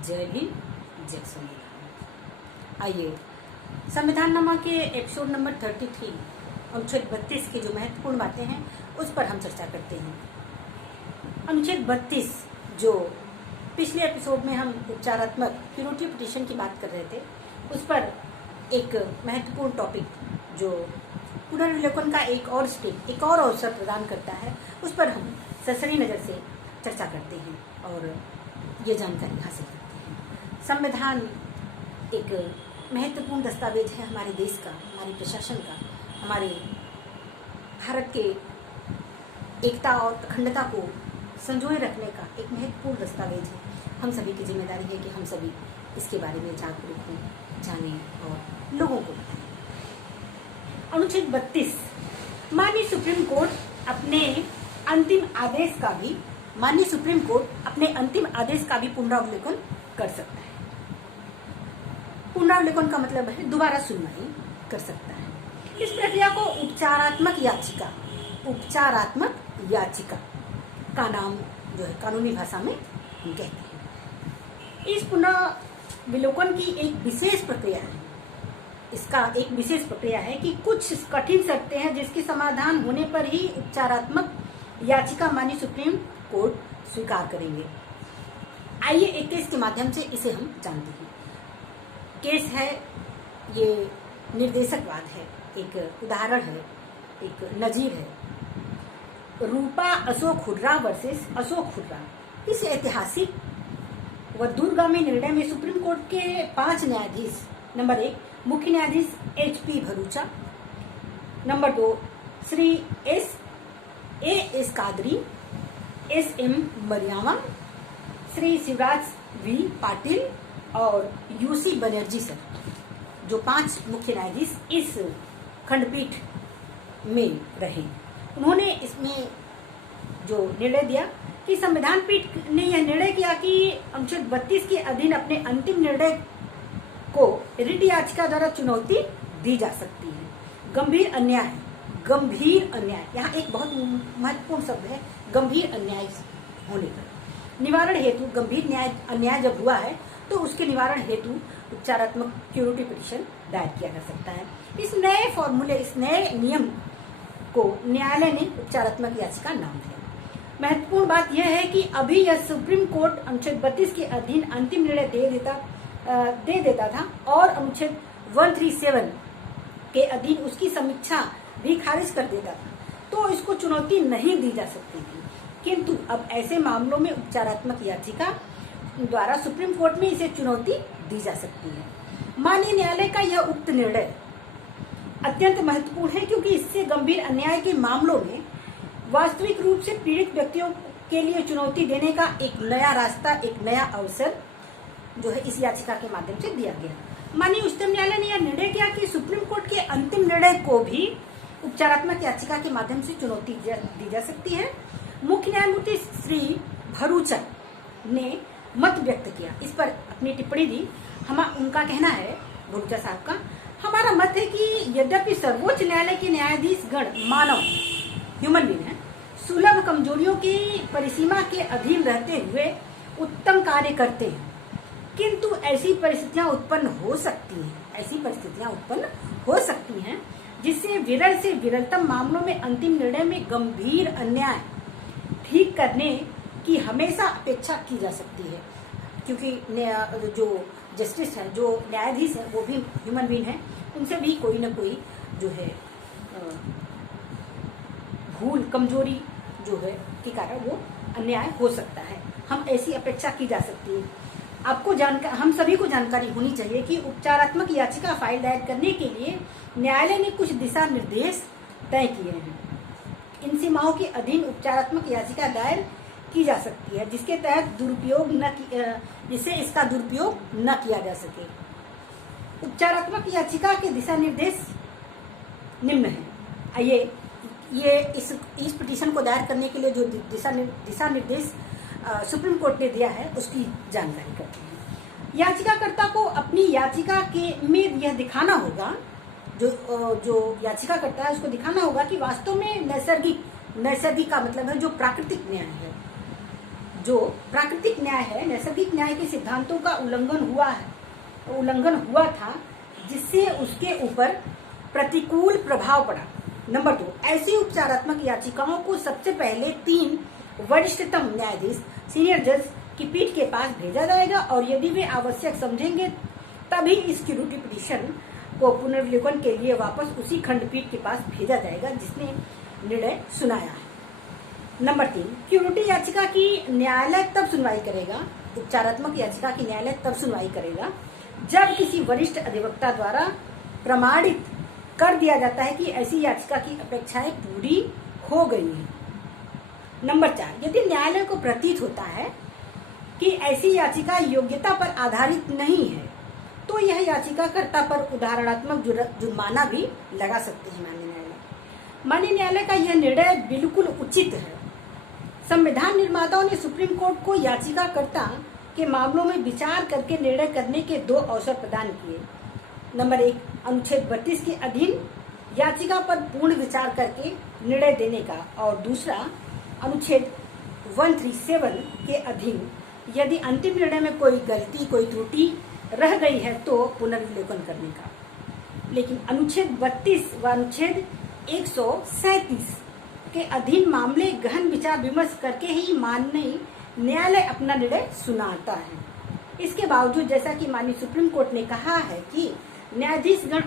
जय भीम, जय संविधान। आइए संविधान नामा के एपिसोड नंबर 33 अनुच्छेद 32 की जो महत्वपूर्ण बातें हैं उस पर हम चर्चा करते हैं। अनुच्छेद 32 जो पिछले एपिसोड में हम उपचारात्मक क्यूरेटिव पिटीशन की बात कर रहे थे, उस पर एक महत्वपूर्ण टॉपिक जो पुनर्विलोकन का एक और स्टेप, एक और अवसर प्रदान करता है, उस पर हम सरसरी नज़र से चर्चा करते हैं और ये जानकारी हासिल करते हैं। संविधान एक महत्वपूर्ण दस्तावेज है हमारे देश का, हमारे प्रशासन का, हमारे भारत के एकता और अखंडता को संजोए रखने का एक महत्वपूर्ण दस्तावेज है। हम सभी की जिम्मेदारी है कि हम सभी इसके बारे में जागरूक हों, जानें और लोगों को बताएं। अनुच्छेद 32 माननीय सुप्रीम कोर्ट अपने अंतिम आदेश का भी पुनरावलोकन कर सकता है। पुनरावलोकन का मतलब है दोबारा सुनवाई कर सकता है। इस प्रक्रिया को उपचारात्मक याचिका का नाम जो है कानूनी भाषा में हम कहते हैं। इस पुनरावलोकन की एक विशेष प्रक्रिया है। इसका एक विशेष प्रक्रिया है कि कुछ कठिन शर्तें हैं जिसके समाधान होने पर ही उपचारात्मक याचिका माननीय सुप्रीम कोर्ट स्वीकार करेंगे। आइए एक केस के माध्यम से इसे हम जानते हैं। केस है, ये निर्देशकवाद है, एक उदाहरण है, एक नजीर है। रूपा अशोक हुड्डा वर्सेस अशोक हुड्डा। इस ऐतिहासिक व दूरगामी निर्णय में सुप्रीम कोर्ट के 5 न्यायाधीश, नंबर 1 मुख्य न्यायाधीश HP Bharucha, number 2 Shri S Kadri, SM Mariyama, Shri Shivraj V Patil और UC बनर्जी सर, जो 5 मुख्य न्यायाधीश इस खंडपीठ में रहे। उन्होंने इसमें जो निर्णय दिया कि संविधान पीठ ने यह निर्णय किया कि अनुच्छेद 32 के अधीन अपने अंतिम निर्णय को रिट याचिका द्वारा चुनौती दी जा सकती है। गंभीर अन्याय, यहाँ एक बहुत महत्वपूर्ण शब्द है, गंभीर अन्याय होने पर निवारण हेतु, गंभीर अन्याय जब हुआ है तो उसके निवारण हेतु उपचारात्मक क्यूरेटिव पिटीशन दायर किया जा सकता है। इस नए फॉर्मूले, इस नए नियम को न्यायालय ने उपचारात्मक याचिका नाम दिया। महत्वपूर्ण बात यह है कि अभी यह सुप्रीम कोर्ट अनुच्छेद 32 के अधीन अंतिम निर्णय दे देता था और अनुच्छेद 137 के अधीन उसकी समीक्षा भी खारिज कर देता था, तो इसको चुनौती नहीं दी जा सकती थी। किंतु अब ऐसे मामलों में उपचारात्मक याचिका द्वारा सुप्रीम कोर्ट में इसे चुनौती दी जा सकती है। माननीय न्यायालय का यह उक्त निर्णय अत्यंत महत्वपूर्ण है क्योंकि इससे गंभीर अन्याय के मामलों में वास्तविक रूप से पीड़ित व्यक्तियों के लिए चुनौती देने का एक नया रास्ता, एक नया अवसर जो है इस याचिका के माध्यम से दिया गया। माननीय उच्चतम न्यायालय ने यह निर्णय किया कि सुप्रीम कोर्ट के अंतिम निर्णय को भी उपचारात्मक याचिका के माध्यम से चुनौती दी जा सकती है। मुख्य न्यायमूर्ति श्री भरूचा ने मत व्यक्त किया, इस पर अपनी टिप्पणी दी। उनका कहना है, भरूचा साहब का, हमारा मत है कि यद्यपि सर्वोच्च न्यायालय के न्यायाधीश गण मानव, ह्यूमन बीइंग है, सुलभ कमजोरियों की परिसीमा के अधीन रहते हुए उत्तम कार्य करते हैं, किंतु ऐसी परिस्थितियां उत्पन्न हो सकती हैं जिससे विरल से विरलतम मामलों में अंतिम निर्णय में गंभीर अन्याय ठीक करने की हमेशा अपेक्षा की जा सकती है। क्योंकि जो जस्टिस है, जो न्यायाधीश है, वो भी ह्यूमन बीइंग है, उनसे भी कोई ना कोई जो है भूल, कमजोरी जो है के कारण वो अन्याय हो सकता है। हम ऐसी अपेक्षा की जा सकती है। हम सभी को जानकारी होनी चाहिए कि उपचारात्मक याचिका फाइल दायर करने के लिए न्यायालय ने कुछ दिशा निर्देश तय किए हैं। इन सीमाओं के अधीन उपचारात्मक याचिका दायर की जा सकती है जिसके तहत जिससे इसका दुरुपयोग न किया जा सके। उपचारात्मक याचिका के दिशा निर्देश निम्न है। आइए ये इस पिटीशन को दायर करने के लिए जो दिशा निर्देश सुप्रीम कोर्ट ने दिया है उसकी जानकारी करते हैं। याचिकाकर्ता को अपनी याचिका में यह दिखाना होगा, जो याचिका करता है उसको दिखाना होगा कि वास्तव में नैसर्गिक का मतलब है जो प्राकृतिक न्याय है, जो प्राकृतिक न्याय है, नैसर्गिक न्याय के सिद्धांतों का उल्लंघन हुआ था, जिससे उसके ऊपर प्रतिकूल प्रभाव पड़ा। नंबर 2, ऐसी उपचारात्मक याचिकाओं को सबसे पहले 3 वरिष्ठतम न्यायाधीश सीनियर जज की पीठ के पास भेजा जाएगा और यदि वे आवश्यक समझेंगे तभी इस क्यूरिटी पिटीशन को पुनर्विलोकन के लिए वापस उसी खंडपीठ के पास भेजा जाएगा जिसने निर्णय सुनाया है। नंबर 3, क्यूरिटी याचिका की न्यायालय तब सुनवाई करेगा, उपचारात्मक याचिका की न्यायालय तब सुनवाई करेगा जब किसी वरिष्ठ अधिवक्ता द्वारा प्रमाणित कर दिया जाता है कि ऐसी याचिका की अपेक्षाएं पूरी हो गई हैं। नंबर 4, यदि न्यायालय को प्रतीत होता है कि ऐसी याचिका योग्यता पर आधारित नहीं है तो यह याचिकाकर्ता पर उदाहरणात्मक जुर्माना भी लगा सकते हैं माननीय न्यायालय का यह निर्णय बिल्कुल उचित है। संविधान निर्माताओं ने सुप्रीम कोर्ट को याचिकाकर्ता के मामलों में विचार करके निर्णय करने के 2 अवसर प्रदान किए। नंबर 1, अनुच्छेद 32 के अधीन याचिका पर पूर्ण विचार करके निर्णय देने का, और दूसरा अनुच्छेद 137 के अधीन यदि अंतिम निर्णय में कोई गलती, कोई त्रुटि रह गई है तो पुनर्विलोकन करने का। लेकिन अनुच्छेद 32 व अनुच्छेद 137 के अधीन मामले गहन विचार विमर्श करके ही माननीय न्यायालय अपना निर्णय सुनाता है। इसके बावजूद जैसा कि माननीय सुप्रीम कोर्ट ने कहा है कि न्यायाधीशगण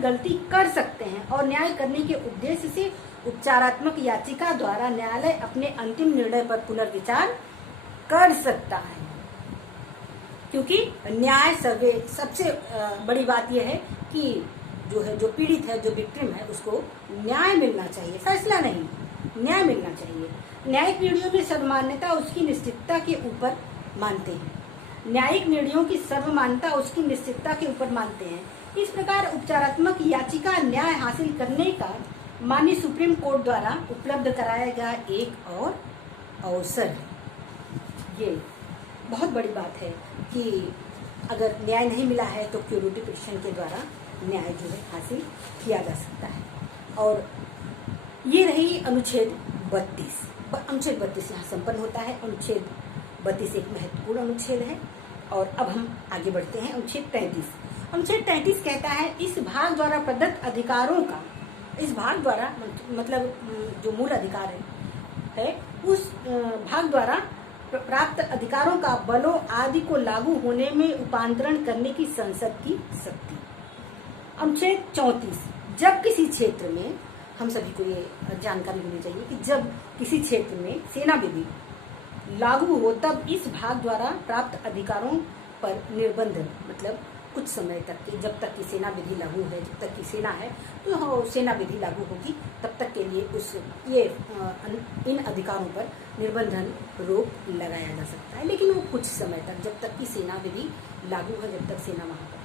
गलती कर सकते हैं और न्याय करने के उद्देश्य से उपचारात्मक याचिका द्वारा न्यायालय अपने अंतिम निर्णय पर पुनर्विचार कर सकता है, क्योंकि न्याय सबसे बड़ी बात यह है कि जो पीड़ित है, जो विक्टिम है, उसको न्याय मिलना चाहिए, फैसला नहीं, न्याय मिलना चाहिए। न्यायिक निर्णयों में सर्वमान्यता उसकी निश्चितता के ऊपर मानते हैं, न्यायिक निर्णयों की सर्वमान्यता उसकी निश्चितता के ऊपर मानते हैं। इस प्रकार उपचारात्मक याचिका न्याय हासिल करने का माननीय सुप्रीम कोर्ट द्वारा उपलब्ध कराया गया एक और अवसर है। ये बहुत बड़ी बात है कि अगर न्याय नहीं मिला है तो क्यूरिटी पिटीशन के द्वारा न्याय जो है हासिल किया जा सकता है। और ये रही अनुच्छेद 32। अनुच्छेद 32 यहाँ संपन्न होता है। अनुच्छेद 32 एक महत्वपूर्ण अनुच्छेद है। और अब हम आगे बढ़ते हैं। अनुच्छेद 33। अनुच्छेद 33 कहता है इस भाग द्वारा प्रदत्त अधिकारों का, इस भाग द्वारा मतलब जो मूल अधिकार है उस भाग द्वारा प्राप्त अधिकारों का बलों आदि को लागू होने में रूपांतरण करने की संसद की शक्ति। अनुच्छेद 34। जब किसी क्षेत्र में, हम सभी को ये जानकारी होनी चाहिए कि जब किसी क्षेत्र में सेना विधि लागू हो तब इस भाग द्वारा प्राप्त अधिकारों पर निर्बंध, मतलब कुछ समय तक के, जब तक की सेना विधि लागू है, जब तक की सेना है तो सेना विधि लागू होगी, तब तक के लिए इन अधिकारों पर निर्बंधन रोक लगाया जा सकता है, लेकिन वो कुछ समय तक, जब तक की सेना विधि लागू है, जब तक सेना वहां पर।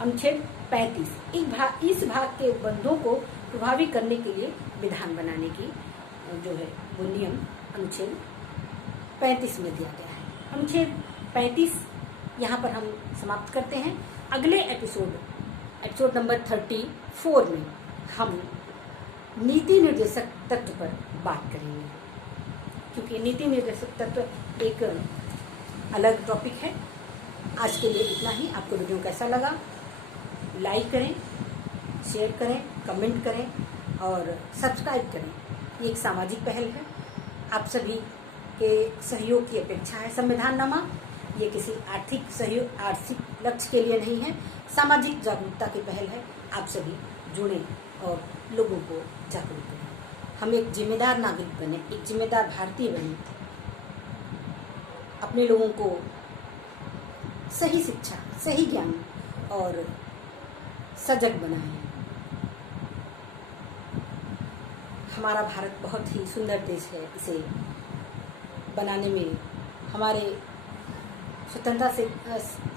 अनुच्छेद 35। इस भाग के बंधों को प्रभावी करने के लिए विधान बनाने की जो है वो नियम अनुच्छेद 35 में दिया गया है। अनुच्छेद 35 यहाँ पर हम समाप्त करते हैं। अगले एपिसोड नंबर 34 में हम नीति निर्देशक तत्व पर बात करेंगे, क्योंकि नीति निर्देशक तत्व एक अलग टॉपिक है। आज के लिए इतना ही। आपको वीडियो कैसा लगा? लाइक करें, शेयर करें, कमेंट करें और सब्सक्राइब करें। ये एक सामाजिक पहल है, आप सभी के सहयोग की अपेक्षा है। संविधाननामा ये किसी आर्थिक लक्ष्य के लिए नहीं है, सामाजिक जागरूकता की पहल है। आप सभी जुड़ें और लोगों को जागरूक करें। हम एक जिम्मेदार नागरिक बने, एक जिम्मेदार भारतीय बने, अपने लोगों को सही शिक्षा, सही ज्ञान और सजग बनाएं। हमारा भारत बहुत ही सुंदर देश है। इसे बनाने में हमारे स्वतंत्रता से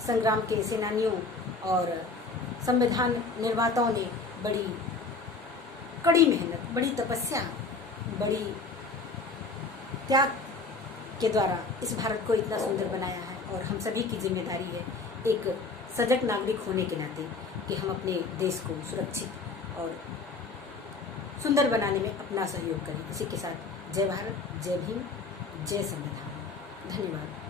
संग्राम के सेनानियों और संविधान निर्माताओं ने बड़ी कड़ी मेहनत, बड़ी तपस्या, बड़ी त्याग के द्वारा इस भारत को इतना सुंदर बनाया है। और हम सभी की जिम्मेदारी है एक सजग नागरिक होने के नाते कि हम अपने देश को सुरक्षित और सुंदर बनाने में अपना सहयोग करें। इसी के साथ जय भारत, जय भीम, जय संविधान। धन्यवाद।